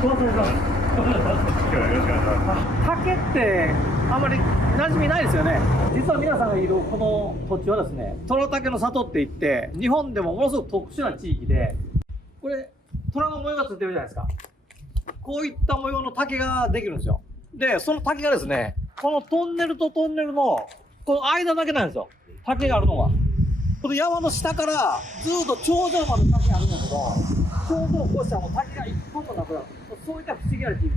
どうぞどうぞ。今日はよろしくお願いします。竹ってあまり馴染みないですよね。実は皆さんがいるこの土地はですね、トラタケの里って言って日本でもものすごく特殊な地域で、これ虎の模様がついてるじゃないですか。こういった模様の竹ができるんですよ。でその竹がですね、このトンネルとトンネルのこの間だけなんですよ、竹があるのは。この山の下からずっと頂上まで竹あるんだけど、頂上を越したらもう竹が一本もなくなる。そういった不思議な地域。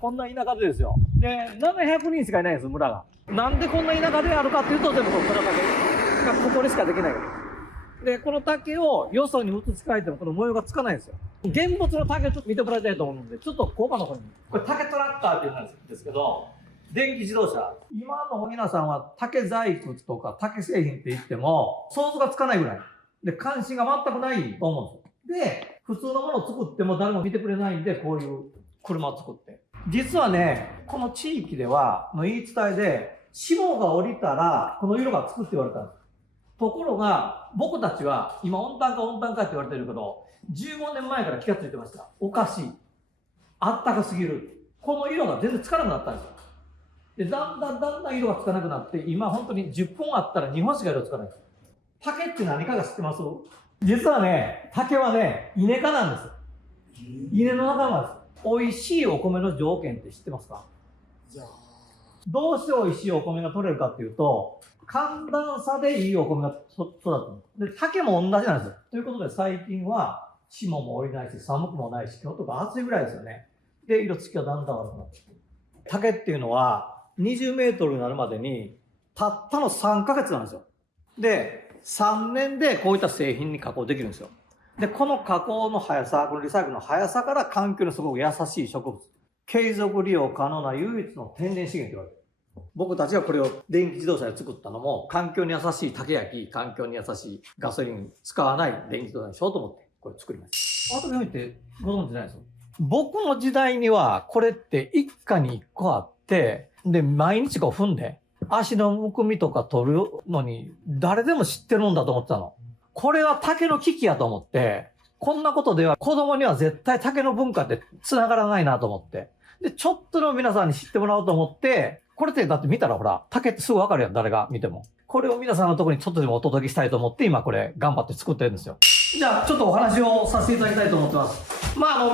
こんな田舎でですよ。で、700人しかいないんです、村が。なんでこんな田舎であるかっていうと、全部この竹がここにしかできないから。で、この竹をよそに移し替えてもこの模様がつかないんですよ。現物の竹をちょっと見てもらいたいと思うので、ちょっと工場の方に。これ竹トラッカーっていうんですけど、電気自動車。今の皆さんは竹細工とか竹製品って言っても想像がつかないぐらい。で、関心が全くないと思うんですよ。で、普通のものを作っても誰も見てくれないんで、こういう車を作って。実はね、この地域では、の言い伝えで、霜が降りたら、この色がつくって言われたんです。ところが、僕たちは、今温暖化って言われてるけど、15年前から気がついてました。おかしい。あったかすぎる。この色が全然つかなくなったんですよ。で、だんだん色がつかなくなって、今本当に10本あったら2本しか色つかないです。竹って何かが知ってます？実はね、竹はね、稲科なんです。稲の仲間です。美味しいお米の条件って知ってますか？どうして美味しいお米が取れるかっていうと、寒暖差でいいお米が育つ。で、竹も同じなんですよ。ということで最近は、霜も降りないし、寒くもないし、今日とか暑いぐらいですよね。で、色付きがだんだん悪くなってくる。竹っていうのは、20メートルになるまでに、たったの3ヶ月なんですよ。で、3年でこういった製品に加工できるんですよ。で、この加工の速さ、このリサイクルの速さから環境にすごく優しい植物。継続利用可能な唯一の天然資源と言われる。僕たちがこれを電気自動車で作ったのも、環境に優しい竹焼き、環境に優しいガソリン使わない電気自動車にしようと思って、これ作りました。あとにおいてご存知ないですよ。僕の時代には、これって一家に一個あって、で、毎日こう踏んで、足のむくみとか取るのに、誰でも知ってるんだと思ってたの。これは竹の危機やと思って、こんなことでは子供には絶対竹の文化って繋がらないなと思って。で、ちょっとの皆さんに知ってもらおうと思って、これってだって見たらほら、竹ってすぐわかるやん、誰が見ても。これを皆さんのところにちょっとでもお届けしたいと思って、今これ頑張って作ってるんですよ。じゃあ、ちょっとお話をさせていただきたいと思ってます。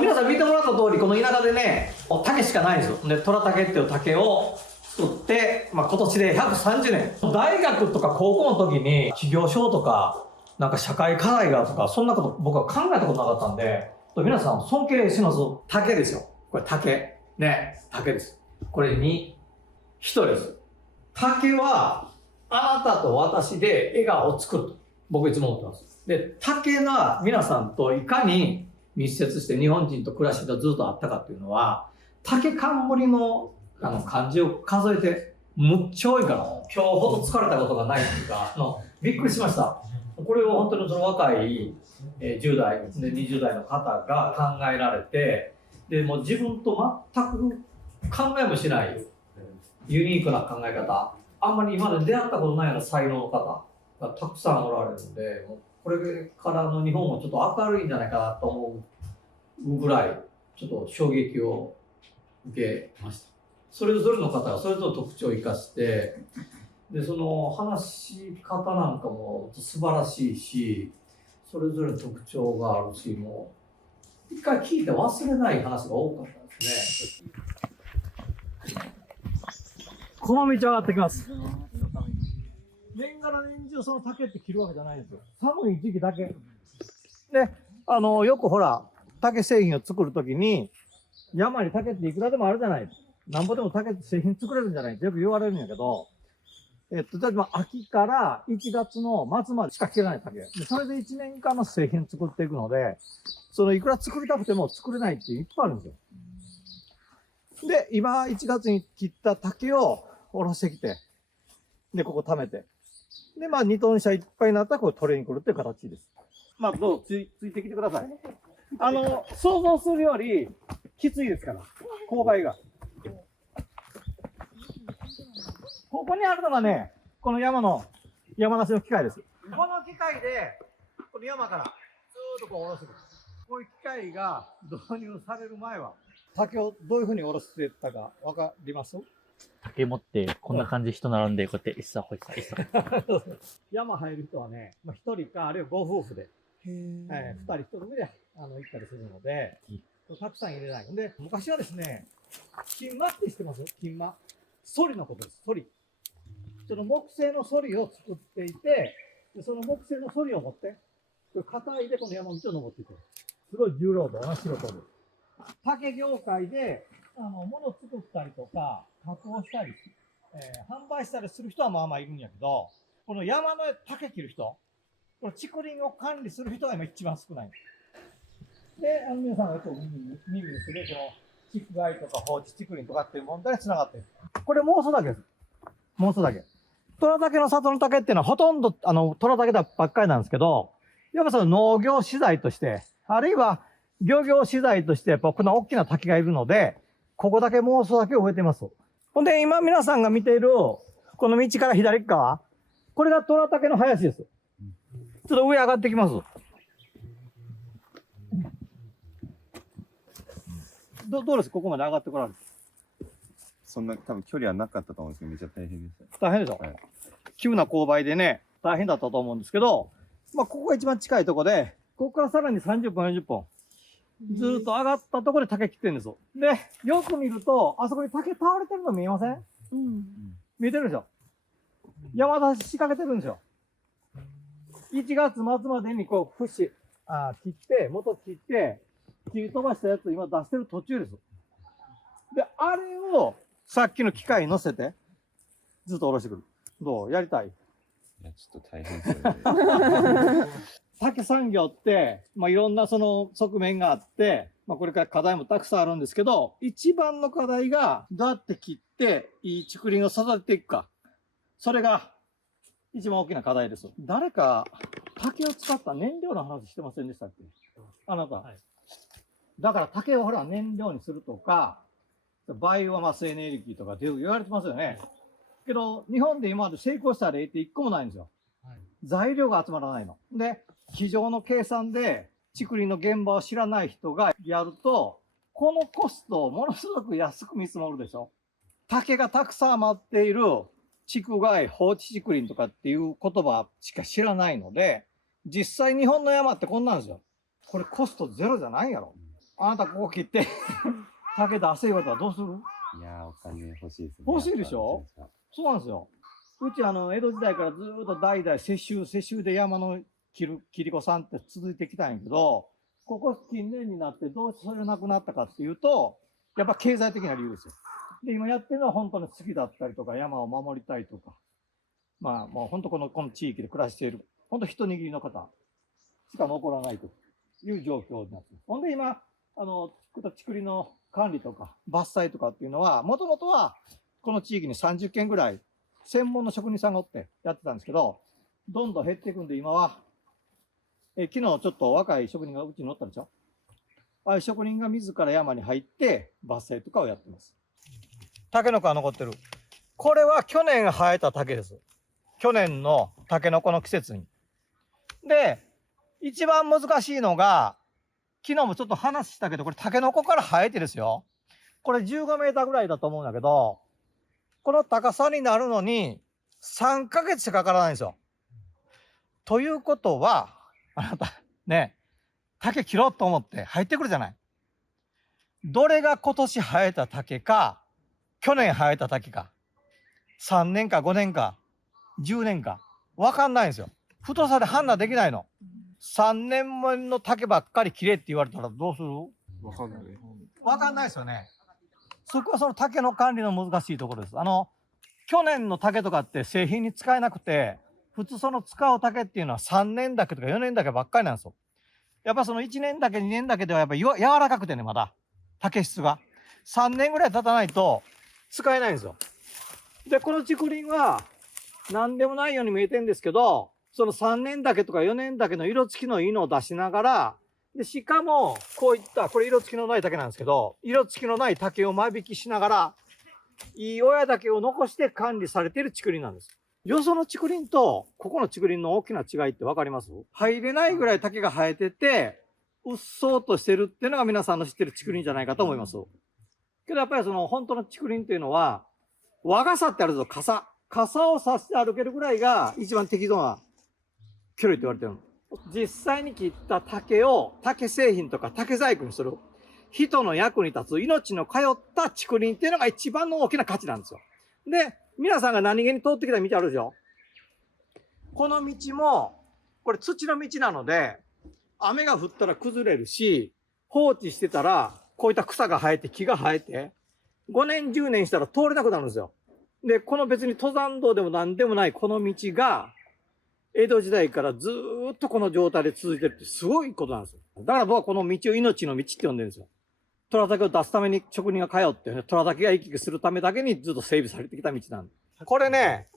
皆さん見てもらった通り、この田舎でね、竹しかないんですよ。で、虎竹っていう竹を作って、今年で130年。大学とか高校の時に、企業証とか、なんか社会課題がとか、そんなこと僕は考えたことなかったんで、皆さん尊敬します。竹ですよ。これ竹。ね、竹です。これに、人です。竹は、あなたと私で笑顔を作ると。僕いつも思ってます。で、竹が皆さんといかに密接して日本人と暮らしてずっとあったかっていうのは、竹冠の漢字を数えて、むっちゃ多いから、今日ほど疲れたことがないっていうか、びっくりしました。これを本当にその若い10代、で20代の方が考えられて、で、もう自分と全く考えもしないユニークな考え方、あんまり今まで出会ったことないような才能の方がたくさんおられるので、もうこれからの日本もちょっと明るいんじゃないかなと思うぐらい、ちょっと衝撃を受けました。それぞれの方がそれぞれの特徴を生かして、で、その話し方なんかも素晴らしいし、それぞれの特徴があるし、もう、一回聞いて忘れない話が多かったですね。この道上がってきます。年がら年中その竹って切るわけじゃないんですよ。寒い時期だけ。で、よくほら、竹製品を作るときに、山に竹っていくらでもあるじゃない。なんぼでも竹って製品作れるんじゃないってよく言われるんやけど、例えば秋から1月の末までしか切れない竹。でそれで1年間の製品作っていくので、いくら作りたくても作れないっていっぱいあるんですよ。で、今1月に切った竹を下ろしてきて、で、ここ溜めて。で、2トン車いっぱいになったらこれ取りに来るっていう形です。どうぞついてきてください。想像するよりきついですから、勾配が。ここにあるのがね、この山なしの機械です。この機械で、この山からずーっとこう下ろしてくる。こういう機械が導入される前は、竹をどういうふうに下ろしてたかわかります？竹持って、こんな感じで人並んで、こうやって、いっさほいっさ、いっさ。山入る人はね、まあ、1人か、あるいはご夫婦で、2人1組で行ったりするので、たくさん入れないので、昔はですね、金間って知ってます？金間。ソリのことです、ソリ。その木製のソリを作っていて、でその木製のソリを持って、これ硬いでこの山道を登っていく。すごい重労働な仕事です。竹業界で、物を作ったりとか、加工したり、販売したりする人はまあまあいるんやけど、この山の竹切る人、この竹林を管理する人が今一番少ない。で、皆さんがよく耳にする、この竹害とか放置竹林とかっていう問題につながっている。これ妄想だけです。妄想だけ。虎竹の里の竹っていうのはほとんど、虎竹だばっかりなんですけど、やっぱその農業資材として、あるいは漁業資材として、やっぱこの大きな竹がいるので、ここだけ妄想だけを植えてます。ほんで、今皆さんが見ている、この道から左側、これが虎竹の林です。ちょっと上上がってきます。どうですここまで上がってこられて。そんな多分距離はなかったと思うんですけど、めっちゃ大変でした。大変でしょ、はい、急な勾配でね、大変だったと思うんですけど、まあ、ここが一番近いところで、ここからさらに30分、40分、ずっと上がったところで竹切ってるんですよ。で、よく見ると、あそこに竹倒れてるの見えません？見えてるでしょ？山出し仕掛けてるんですよ。1月末までにこう、切って、元切って、切り飛ばしたやつ今出してる途中です。で、あれをさっきの機械に乗せて、ずっと下ろしてくる。どう？やりたい？いや、ちょっと大変ですよね。竹産業って、まあ、いろんなその側面があって、まあ、これから課題もたくさんあるんですけど、一番の課題がどうやって切っていい竹林を育てていくか。それが一番大きな課題です。誰か竹を使った燃料の話してませんでしたっけ？あなた。はい、だから竹をほら燃料にするとか、バイオマスエネルギーとかって言われてますよね。けど、日本で今まで成功した例って一個もないんですよ。はい、材料が集まらないの。で、机上の計算で竹林の現場を知らない人がやると、このコストをものすごく安く見積もるでしょ。竹がたくさん余っている竹害、放置竹林とかっていう言葉しか知らないので、実際日本の山ってこんなんですよ。これコストゼロじゃないやろ。あなたここ切って竹出せよったらどうする？いやー、お金欲しいですね。欲しいでしょ？そうなんですよ。うち江戸時代からずっと代々世襲で山の切り子さんって続いてきたんやけど、ここ近年になってどうしてそれがなくなったかっていうと、やっぱ経済的な理由ですよ。で、今やってるのは本当に好きだったりとか、山を守りたいとか、まあもう本当この地域で暮らしている、本当一握りの方しか残らないという状況になっています。ほんで今、竹林の管理とか伐採とかっていうのは、もともとはこの地域に30軒ぐらい専門の職人さんがおってやってたんですけど、どんどん減っていくんで、今は、昨日ちょっと若い職人がうちにおったでしょ。ああいう職人が自ら山に入って伐採とかをやってます。タケノコが残ってる。これは去年生えた竹です。去年のタケノコの季節に。で、一番難しいのが、昨日もちょっと話したけど、これタケノコから生えてですよ。これ15メーターぐらいだと思うんだけど、この高さになるのに3ヶ月しかかからないんですよ。ということは、あなた、ね、竹切ろうと思って入ってくるじゃない。どれが今年生えた竹か、去年生えた竹か、3年か5年か、10年か、わかんないんですよ。太さで判断できないの。3年前の竹ばっかり切れって言われたらどうする？わかんない。わかんないですよね。そこはその竹の管理の難しいところです。去年の竹とかって製品に使えなくて、普通その使う竹っていうのは3年だけとか4年だけばっかりなんですよ。やっぱその1年だけ2年だけではやっぱ柔らかくてね、まだ竹質が3年ぐらい経たないと使えないんですよ。で、この竹林は何でもないように見えてるんですけど、その3年だけとか4年だけの色付きのいいのを出しながら、で、しかもこういったこれ色付きのない竹なんですけど、色付きのない竹を間引きしながらいい親竹を残して管理されている竹林なんです。よその竹林とここの竹林の大きな違いって分かります？入れないぐらい竹が生えてて、うっそうとしてるっていうのが皆さんの知ってる竹林じゃないかと思います。けどやっぱりその本当の竹林っていうのは、和傘ってあるぞ、傘。傘を差して歩けるぐらいが一番適度な距離って言われてるの。実際に切った竹を竹製品とか竹細工にする。人の役に立つ命の通った竹林っていうのが一番の大きな価値なんですよ。で、皆さんが何気に通ってきた道あるでしょ。この道も、これ土の道なので、雨が降ったら崩れるし、放置してたら、こういった草が生えて木が生えて、5年10年したら通れなくなるんですよ。で、この別に登山道でも何でもないこの道が、江戸時代からずーっとこの状態で続いてるってすごいことなんですよ。だから僕はこの道を命の道って呼んでるんですよ。虎竹を出すために職人が通って、ね、虎竹が行き来するためだけにずっと整備されてきた道なんで。これね、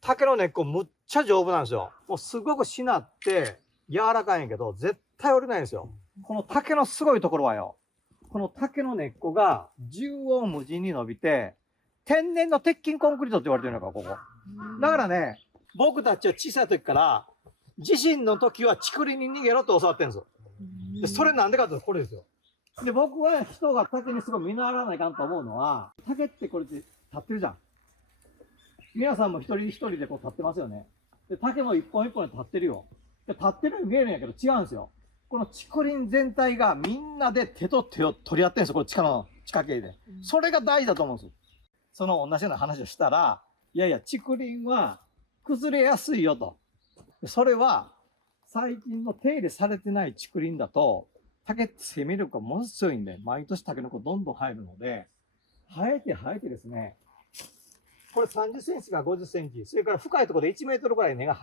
竹の根っこむっちゃ丈夫なんですよ。もうすごくしなって柔らかいんやけど、絶対折れないんですよ。この竹のすごいところはよ、この竹の根っこが縦横無尽に伸びて、天然の鉄筋コンクリートって言われてるのか、ここ。だからね、僕たちは小さい時から、地震の時は竹林に逃げろって教わってるんですよ。で、それなんでかっていうとこれですよ。で、僕は人が竹にすごい見習わないかんと思うのは、竹ってこれで立ってるじゃん。皆さんも一人一人でこう立ってますよね。で、竹も一本一本で立ってるよ。で、立ってるように見えるんやけど違うんですよ。この竹林全体がみんなで手と手を取り合ってるんですよ。これ地下系で。それが大事だと思うんですよ。その同じような話をしたら、いやいや、竹林は崩れやすいよと。それは、最近の手入れされてない竹林だと、竹って生命力がものすごいんで、毎年竹の子どんどん生えるので、生えてですね、これ30センチから50センチ、それから深いところで1メートルぐらい根が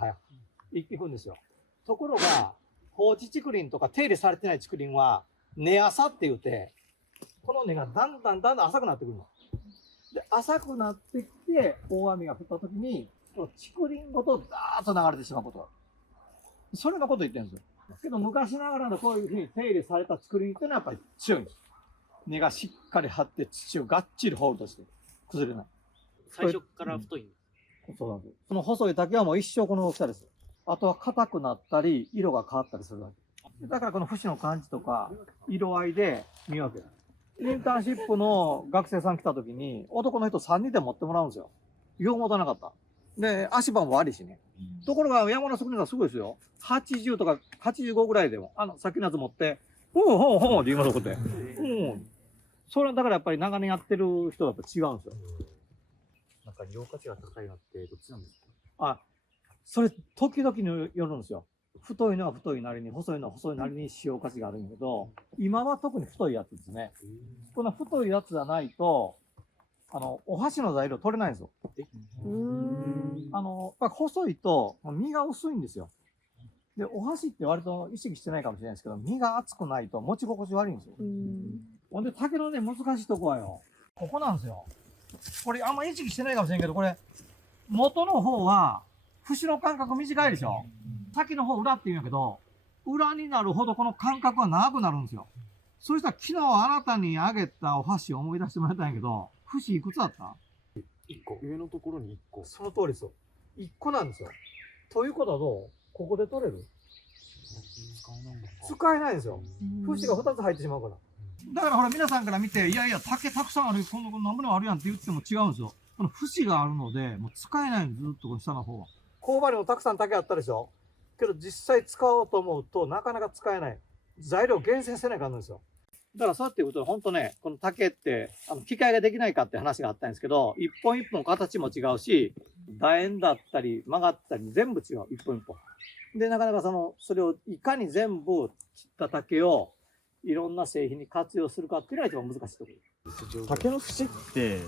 いくんですよ。ところが、放置竹林とか手入れされてない竹林は、根浅って言って、この根がだんだん浅くなってくるの。で、浅くなってきて、大雨が降った時に、この竹林ごとダーッと流れてしまうこと。それのこと言ってるんですよ。けど昔ながらのこういうふうに手入れされた竹林っていうのはやっぱり強いんです。根がしっかり張って土をがっちりホールドして崩れない。最初から太いんです。そうなんです。その細い竹はもう一生この大きさです。あとは硬くなったり、色が変わったりするわけ。だからこの節の感じとか、色合いで見分ける。インターンシップの学生さん来た時に、男の人3人で持ってもらうんですよ。よう持たなかった。で、足場も悪いしね。ところが山の底にはすごいですよ。80とか85ぐらいでも、さっきのやつ持って、ほうって言いますよ、こうやって。それはだからやっぱり長年やってる人だと違うんですよ。なんか利用価値が高いのってどっちなんですか？それ時々によるんですよ。太いのは太いなりに、細いのは細いなりに使用価値があるんだけど、今は特に太いやつですね。この太いやつじゃないと、お箸の材料取れないんですよ。細いと身が薄いんですよ。で、お箸って割と意識してないかもしれないですけど、身が厚くないと持ち心地悪いんですよ。ほんで、竹のね、難しいとこはよ、ここなんですよ。これあんま意識してないかもしれんけど、これ、元の方は、節の間隔短いでしょ。先の方裏って言うんやけど、裏になるほどこの間隔が長くなるんですよ。そしたら昨日あなたにあげたお箸を思い出してもらいたいんやけど、節いくつだった ?1 個。上のところに1個。その通りですよ。1個なんですよ。ということはどうここで取れる使えないんですよ。節が2つ入ってしまうから。だからほら皆さんから見て、いやいや、竹たくさんある、こんな何もあるやんって言っても違うんですよ。この節があるので、もう使えないんです、ずっとこの下の方は。工場にもたくさん竹あったでしょけど実際使おうと思うとなかなか使えない。材料厳選せないかんのですよ。だからそうやって言うと、本当ね、この竹って、機械ができないかって話があったんですけど、一本一本形も違うし、楕円だったり曲がったり全部違う、一本一本。で、なかなかそれをいかに全部切った竹をいろんな製品に活用するかっていうのが一番難しいところ。竹の節って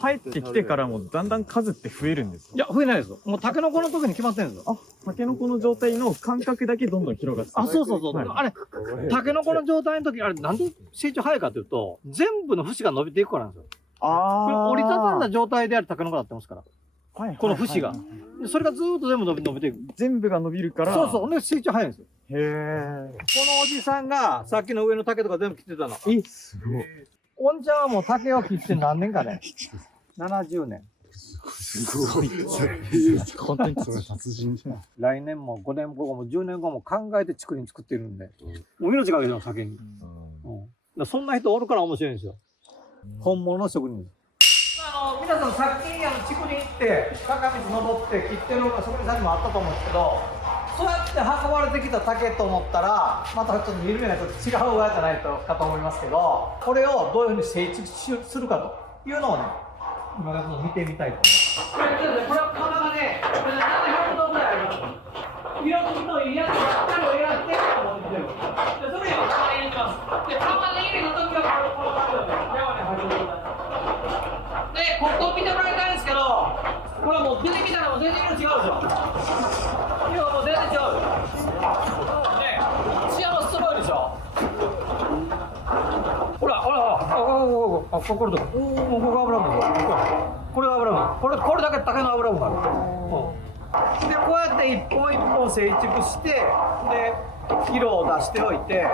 生えてきてからもだんだん数って増えるんですか？いや、増えないですよ。もうタケノコの時に決まってるんですよ。タケノコの状態の間隔だけどんどん広がって。そう。はい、あれ、タケノコの状態の時、あれなんで成長早いかというと、全部の節が伸びていくからなんですよ。これ折りたたんだ状態であるタケノコだってますから。この節が。それがずーっと全部伸びていく。全部が伸びるから。そう。で、成長早いんですよ。へー。このおじさんが、さっきの上の竹とか全部切ってたの。すごい。おんちゃんはもう竹を切って何年かね。70年。すごい。本当にそれ達人じゃん。来年も5年後も10年後も考えて竹林作ってるんで。もう命がけですよ、竹に。そんな人おるから面白いんですよ。本物の職人です。皆さんさっき竹林行って坂道登って切ってる職人さんにもあったと思うんですけど、そうやって運ばれてきた竹と思ったらまたちょっと見る目がちょっと違う側じゃないとかと思いますけど、これをどういうふうに成畜するかというのをね、今からちょっと見てみたいと思います。これはこの中でこれ700度ぐらいあります。色付きのいいやつばっかりを選んで持ってきてる。でそれを釜に入れます。で釜に入れた時はこの角度で山に入ることになります。でここを見てもらいたいんですけど、これはもう出てきたらもう全然色違うでしょ。色はもう全然違う。ね、艶もすごいでしょ。ほらほらほら、これどここが油分、これが油分、これだけ竹の油分がある。でこうやって一本一本成畜して、で色を出しておいて、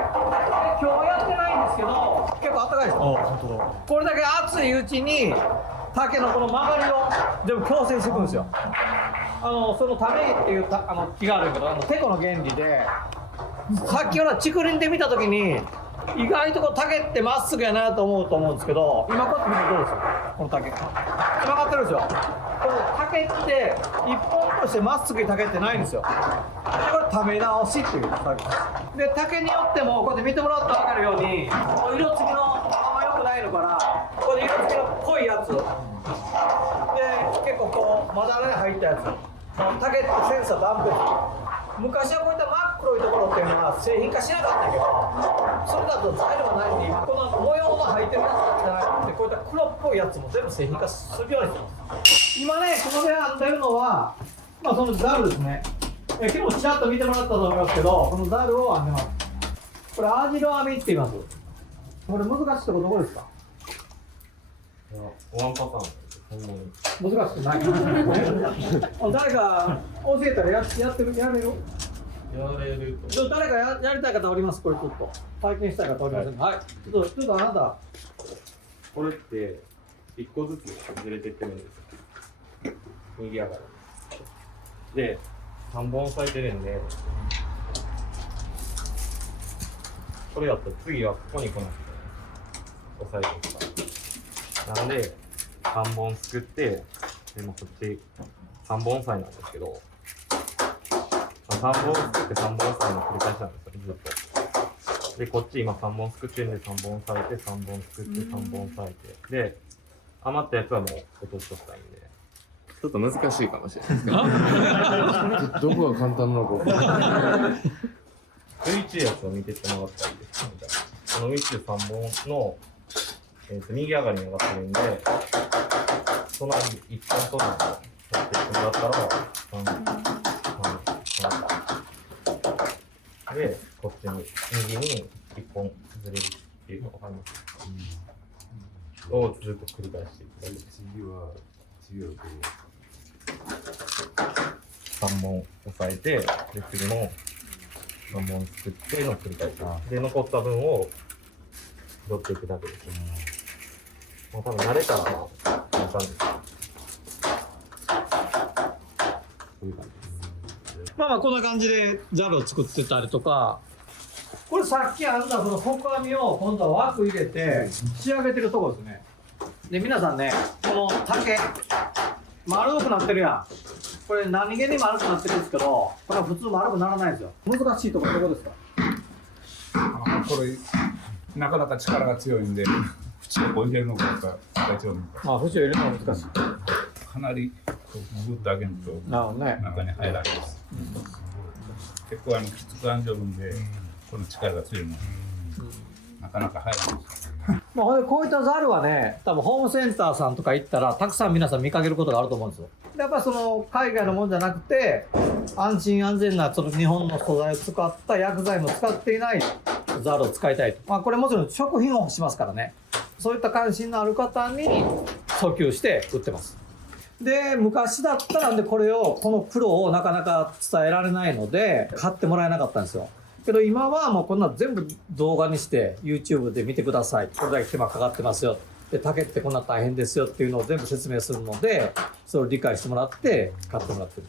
今日やってないんですけど結構暖かいですよ。これだけ熱いうちに竹のこの曲がりを全部矯正していくんですよ。そのためっていう木があるけど、テコの原理で、さっきの竹林で見た時に意外とこう竹ってまっすぐやなと思うんですけど、今こうやって見るとどうですか、この竹曲がってるでしょ。この竹って一本としてまっすぐい竹ってないんですよ。でこれため直しっていう作業で、竹によってもこうやって見てもらったら分かるように色付きのあんま良くないのから、これ色付きの濃いやつで結構こうまだらに入ったやつ、竹ってセンサーダンプです。昔はこういった真っ黒いところっていうのは製品化しなかったけど、それだと材料がないんで、今この模様の入ってるやつじゃなくて、こういった黒っぽいやつも全部製品化するようにしてます。今ね、ここで編んでるのは、そのザルですね。昨日ちらっと見てもらったと思いますけど、このザルを編んでます。これアジロ編みって言います。これ難しいとこどこですか？ワンパターン。難しくない誰か教えたらやれる？やれると。誰かやりたい方おります？これちょっと体験したい方おりませんか？はい、ちょっとあなた。これって1個ずつずれてってるんですよ。右上がる。で、3本押さえてるんで、これだと次はここに来なくて押さえていくから。なんで、3本すくって、でもこっち3本押さえなんですけど、3本すくって3本押さえの繰り返しなんですよ、ずっと。で、こっち今3本すくってるんで3本押さえて、3本すくって3本押さえて。で、余ったやつはもう落としときたいんで。ちょっと難しいかもしれないですけどどこが簡単なのか浮いてるやつを見てってもらったらいいですか？この浮いてる3本の、右上がりに上がってるんで、その1本とのをやってってもらったら、で、こっちに、右に1本ずれるっていうのがわかります。をずっと繰り返していく。3本押さえて、で、次の3本作っての繰り返し。で、残った分を拾っていくだけです。もう多分慣れたら、簡単です。こんな感じでザルを作ってたりとか、これさっき編んだその細編みを今度は枠入れて仕上げてるところですね。で皆さんね、この竹丸くなってるやん。これ何気に丸くなってるんですけど、これは普通丸くならないんですよ。難しいところどこですか？これなかなか力が強いんで、縁をこう入れるのが大丈夫。縁を入れるのが難しい。かなりグッと上げると中に入られます。結構きつく編んじゃうんで、この力が強いのでなかなか入らないです。こういったザルはね、多分ホームセンターさんとか行ったらたくさん皆さん見かけることがあると思うんですよ。やっぱりその海外のものじゃなくて、安心安全なその日本の素材を使った薬剤も使っていないザルを使いたいと。これもちろん食品をしますからね。そういった関心のある方に訴求して売ってます。で昔だったらこの苦労をなかなか伝えられないので買ってもらえなかったんですよ。けど今はもうこんな全部動画にして YouTube で見てください。これだけ手間かかってますよ。で竹ってこんな大変ですよっていうのを全部説明するので、それを理解してもらって買ってもらってる。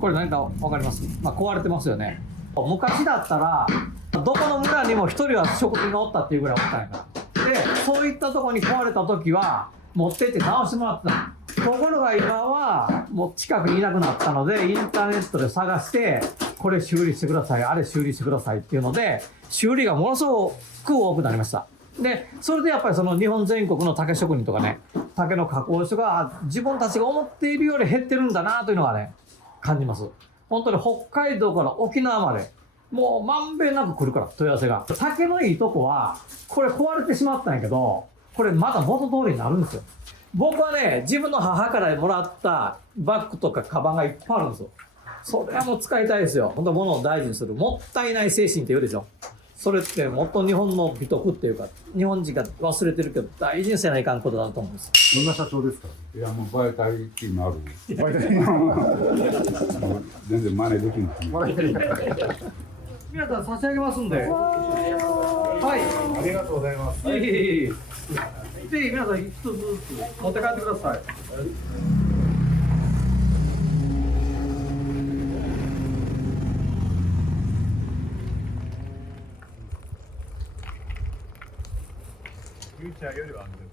これ何か分かります？壊れてますよね。昔だったらどこの村にも一人は職人がおったっていうぐらいおったんやから。でそういったところに壊れた時は持ってって直してもらってた。ところが今はもう近くにいなくなったのでインターネットで探してこれ修理してください、あれ修理してくださいっていうので修理がものすごく多くなりました。でそれでやっぱりその日本全国の竹職人とかね、竹の加工所が自分たちが思っているより減ってるんだなというのがね感じます。本当に北海道から沖縄までもうまんべんなく来るから問い合わせが。竹のいいとこはこれ壊れてしまったんやけどこれまだ元通りになるんですよ。僕はね自分の母からもらったバッグとかカバンがいっぱいあるんですよ。それはもう使いたいですよ。本当物を大事にするもったいない精神って言うでしょ。それってもっと日本の美徳っていうか日本人が忘れてるけど大事にせないかんことだと思うんです。どんな社長ですか？いや、もうバイタリティのある。バイタリティの全然真似できない。皆さん差し上げますんで。はい。ありがとうございます。ぜひ皆さん一つずつ持って帰ってください。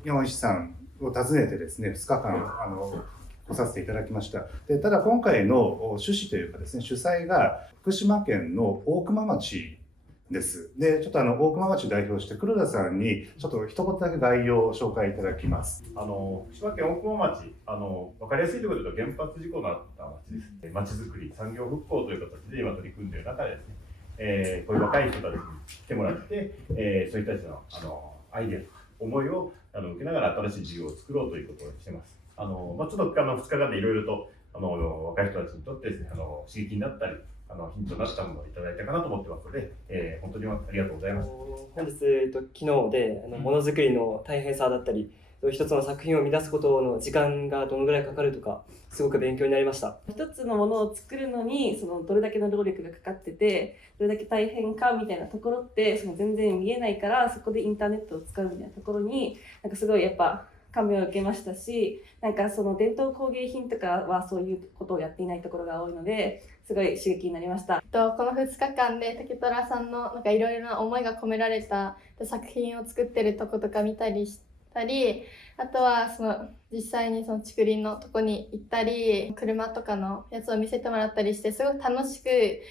山石さんを訪ねてですね、2日間来させていただきました。でただ今回の趣旨というかですね、主催が福島県の大熊町です。でちょっと大熊町を代表して黒田さんにちょっと一言だけ概要を紹介いただきます。福島県大熊町、分かりやすいところで言うと原発事故のあった町です。町づくり、産業復興という形で今取り組んでいる中でですね、こういう若い人たちに来てもらって、そういった人たちのアイデアとか思いを受けながら新しい事業を作ろうということをしています。ちょっと2日間でいろいろと若い人たちにとってですね、刺激になったりヒントになったものをいただいたかなと思ってますので、本当にありがとうございます。本日、昨日でものづくりの大変さだったり、一つの作品を生み出すことの時間がどのぐらいかかるとかすごく勉強になりました。一つのものを作るのにどれだけの労力がかかっててどれだけ大変かみたいなところって全然見えないから、そこでインターネットを使うみたいなところにすごいやっぱ感銘を受けましたし、伝統工芸品とかはそういうことをやっていないところが多いのですごい刺激になりました。この2日間で竹虎さんのいろいろな思いが込められた作品を作ってるとことか見たりしたり、あとは実際に竹林のとこに行ったり車とかのやつを見せてもらったりして、すごく楽しく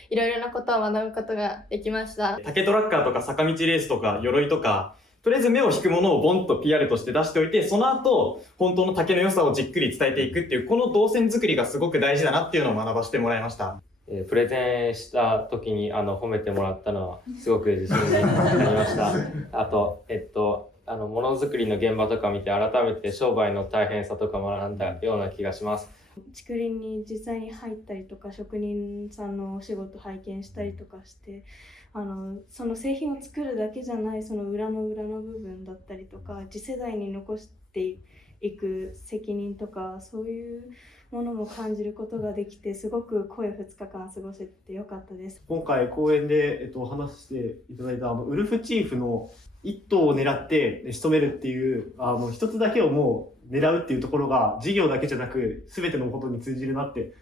いろいろなことを学ぶことができました。竹トラッカーとか坂道レースとか鎧とか、とりあえず目を引くものをボンと PR として出しておいて、その後本当の竹の良さをじっくり伝えていくっていう、この動線作りがすごく大事だなっていうのを学ばせてもらいました。プレゼンした時に褒めてもらったのはすごく自信になりました。あとものづくりの現場とか見て改めて商売の大変さとか学んだような気がします。竹林に実際に入ったりとか職人さんのお仕事拝見したりとかして、その製品を作るだけじゃない裏の部分だったりとか、次世代に残していく責任とか、そういうものも感じることができて、すごく濃い2日間過ごせてよかったです。今回講演で、話していただいたウルフチーフの一頭を狙って仕留めるっていう一つだけをもう狙うっていうところが事業だけじゃなく全てのことに通じるなって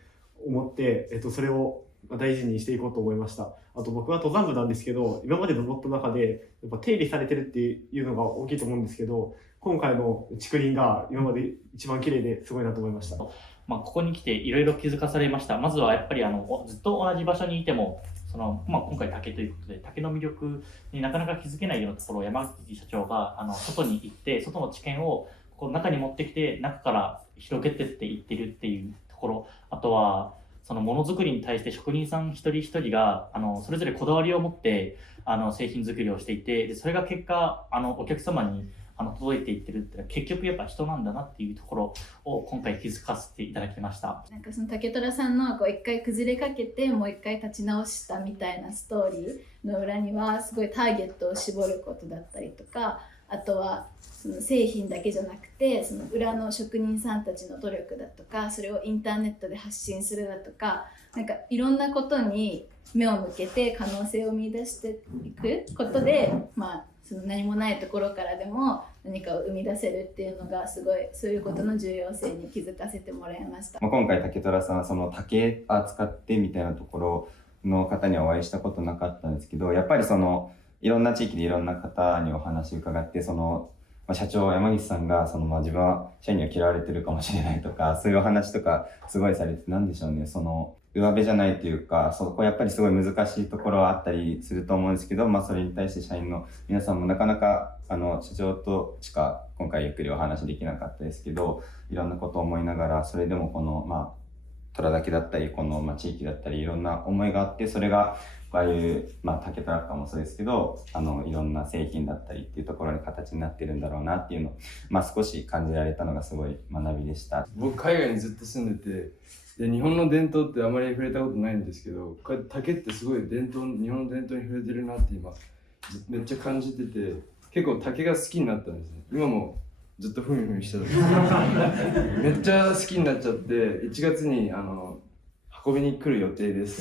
思って、それを大事にしていこうと思いました。あと僕は登山部なんですけど、今まで登った中でやっぱ手入れされてるっていうのが大きいと思うんですけど、今回の竹林が今まで一番綺麗ですごいなと思いました。ここに来ていろいろ気づかされました。まずはやっぱりずっと同じ場所にいても今回竹ということで竹の魅力になかなか気づけないようなところを山口社長が外に行って外の知見をこう中に持ってきて中から広げてっていってるっていうところ、あとはものづくりに対して職人さん一人一人がそれぞれこだわりを持って製品作りをしていて、でそれが結果お客様に届いていってるっていうのは結局やっぱ人なんだなっていうところを今回気づかせていただきました。その竹虎さんの一回崩れかけてもう一回立ち直したみたいなストーリーの裏にはすごいターゲットを絞ることだったりとか、あとはその製品だけじゃなくてその裏の職人さんたちの努力だとか、それをインターネットで発信するだとか、いろんなことに目を向けて可能性を見出していくことで、その何もないところからでも何かを生み出せるっていうのがすごい、そういうことの重要性に気づかせてもらいました。今回竹虎さんは竹扱ってみたいなところの方にはお会いしたことなかったんですけど、やっぱりいろんな地域でいろんな方にお話を伺って社長山岸さんが自分は社員には嫌われてるかもしれないとか、そういうお話とかすごいされて、なんでしょうね、上辺じゃないというか、そこやっぱりすごい難しいところはあったりすると思うんですけど、それに対して社員の皆さんもなかなか社長としか今回ゆっくりお話できなかったですけど、いろんなことを思いながら、それでも虎岳だったり地域だったりいろんな思いがあって、それがああいう竹トラッカーもそうですけど、いろんな製品だったりっていうところに形になってるんだろうなっていうのを、少し感じられたのがすごい学びでした。僕海外にずっと住んでて、で日本の伝統ってあまり触れたことないんですけど、こうやって竹ってすごい日本の伝統に触れてるなって今めっちゃ感じてて、結構竹が好きになったんですね。今もずっとふみふみしてたんですけどめっちゃ好きになっちゃって、1月に運びに来る予定です。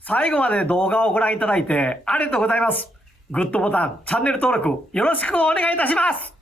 最後まで動画をご覧いただいてありがとうございます。グッドボタン、チャンネル登録よろしくお願いいたします。